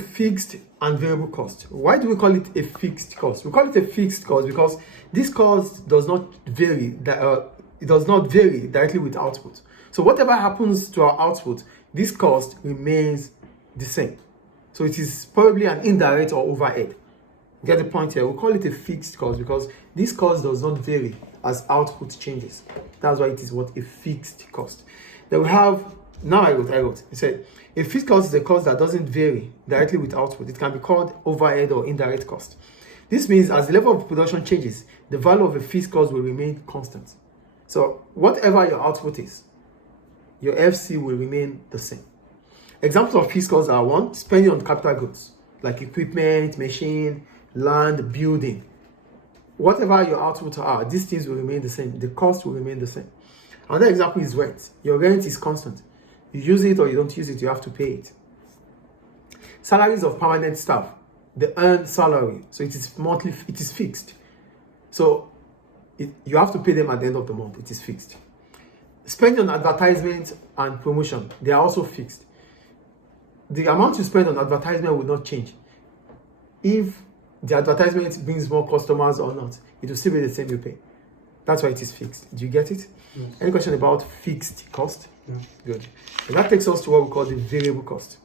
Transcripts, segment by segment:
Fixed and variable cost. Why do we call it a fixed cost? We call it a fixed cost because this cost does not vary. It does not vary directly with output. So whatever happens to our output, this cost remains the same. So it is probably an indirect or overhead. Get the point here? We call it a fixed cost because this cost does not vary as output changes. That's why it is what a fixed cost. Then we have, now I wrote. It said a fixed cost is a cost that doesn't vary directly with output. It can be called overhead or indirect cost. This means as the level of production changes, the value of a fixed cost will remain constant. So whatever your output is, your FC will remain the same. Examples of fixed costs are: one, spending on capital goods like equipment, machine, land, building. Whatever your output are, these things will remain the same. The cost will remain the same. Another example is rent. Your rent is constant. You use it or you don't use it, you have to pay it. Salaries of permanent staff, they earn salary, so it is monthly, it is fixed. So you have to pay them at the end of the month, it is fixed. Spending on advertisement and promotion, they are also fixed. The amount you spend on advertisement will not change. If the advertisement brings more customers or not, it will still be the same you pay. That's why it is fixed. Do you get it? Yes. Any question about fixed cost? Yeah. Good. And that takes us to what we call the variable cost.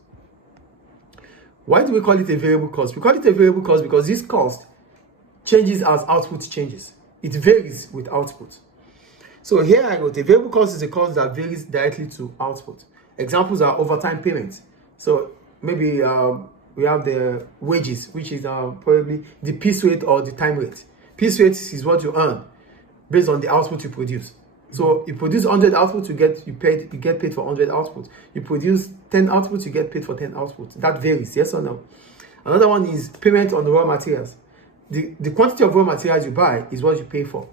Why do we call it a variable cost? We call it a variable cost because this cost changes as output changes. It varies with output. So here I wrote, a variable cost is a cost that varies directly to output. Examples are overtime payments. So maybe we have the wages, which is probably the piece rate or the time rate. Piece rate is what you earn based on the output you produce. So you produce 100 outputs, you get paid for 100 outputs. You produce 10 outputs, you get paid for 10 outputs. That varies, yes or no? Another one is payment on the raw materials. The quantity of raw materials you buy is what you pay for.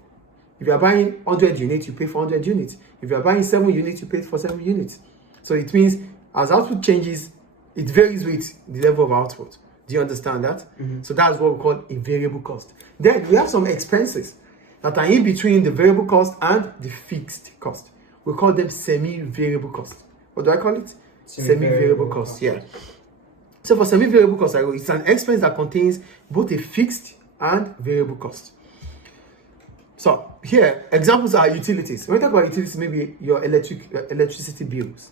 If you are buying 100 units, you pay for 100 units. If you are buying 7 units, you pay for 7 units. So it means as output changes, it varies with the level of output. Do you understand that? Mm-hmm. So that's what we call a variable cost. Then we have some expenses that are in between the variable cost and the fixed cost. We call them semi-variable cost. What do I call it? Semi-variable cost, yeah. So for semi-variable cost, it's an expense that contains both a fixed and variable cost. So here, examples are utilities. When we talk about utilities, maybe your electricity bills.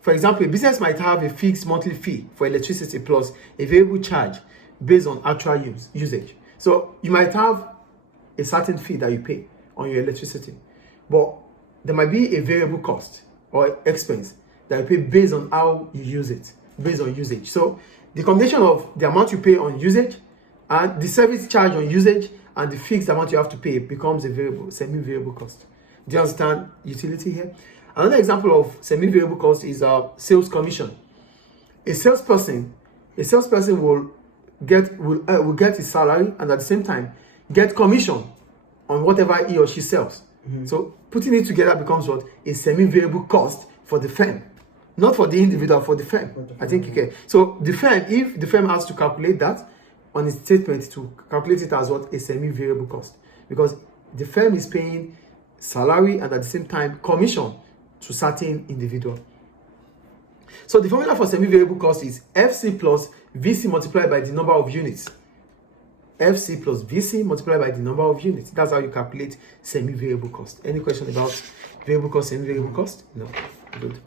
For example, a business might have a fixed monthly fee for electricity plus a variable charge based on actual usage. So you might have a certain fee that you pay on your electricity, but there might be a variable cost or expense that you pay based on how you use it, based on usage. So the combination of the amount you pay on usage and the service charge on usage and the fixed amount you have to pay becomes a variable, semi-variable cost. Do you understand utility here? Another example of semi-variable cost is sales commission. A salesperson will get his salary and at the same time get commission on whatever he or she sells. Mm-hmm. So putting it together becomes what? A semi-variable cost for the firm. Not for the individual, for the firm. I think you can. So the firm, if the firm has to calculate that on its statement, to calculate it as what? A semi-variable cost. Because the firm is paying salary and at the same time commission to certain individual. So the formula for semi-variable cost is FC plus VC multiplied by the number of units. FC plus VC multiplied by the number of units. That's how you calculate semi-variable cost. Any question about variable cost, semi-variable cost? No. Good.